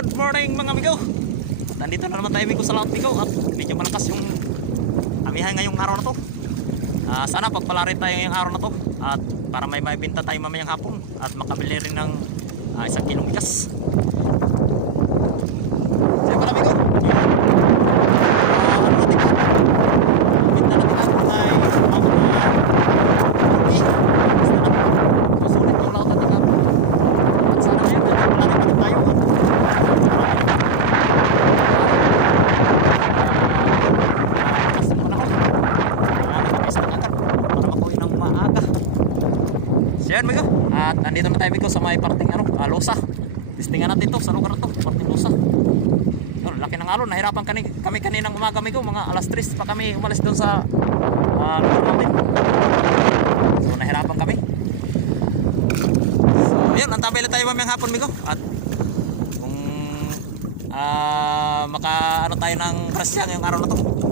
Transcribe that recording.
Good morning mga amigo. Nandito na naman tayo amigo sa laot amigo at medyo malakas yung amihan ngayong araw na to. Sana pagpalarin tayo ngayong araw na to at para may maibenta tayo mamayang hapon at makabili rin ng 1 kilong bigas. Sige pala amigo. Yan amigo, at nandito na tayo amigo sa may parting Losa. Testingan natin to sa lugar na to, parting Losa. Yun, laki ng alon, nahirapan kami kaninang umaga amigo, mga alas 3 pa kami umalis doon sa lugar natin. So nahirapan kami. So yun, nantabay na tayo mamayang hapon amigo. At kung tayo ng grasya ngayong araw na to.